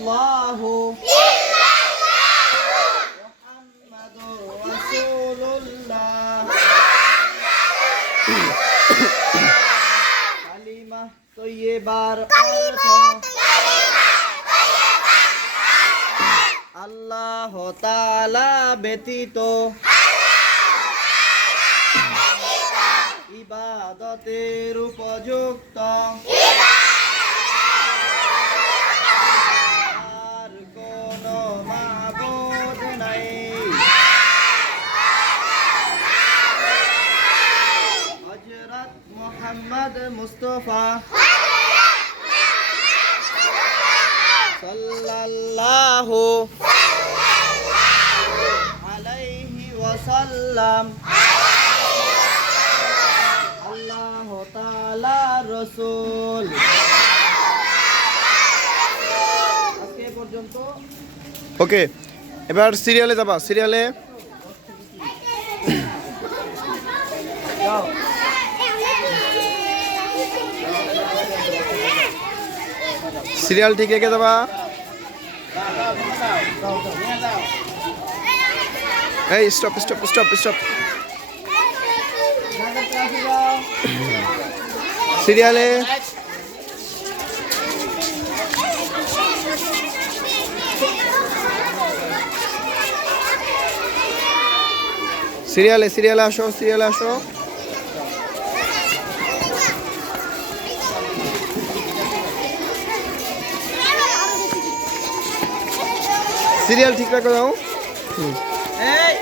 ইল্লাল্লাহু মুহাম্মাদুর রাসূলুল্লাহ কালিমা তৈয়্যিবার অর্থ আল্লাহ তাআলা ব্যতীত ইবাদতের উপযুক্ত আর কোনো মাবুদ নাই। হযরত মুহাম্মদ মুস্তাফা সাল্লাল্লাহু আলাইহি ওয়াসাল্লাম আল্লাহ তাআলা রাসূল। আজকে পর্যন্ত। ওকে, এবার সিরিয়ালে যাবা। সিরিয়ালে সিরিয়াল ঠিক রেখে যাবা। এই স্টপ স্টপ স্টপ স্টপ। সিরিয়ালে সিরিয়ালে সিরিয়ালে আসো, সিরিয়ালে আসো। সিরিয়াল ঠিক রাখো দাও। এই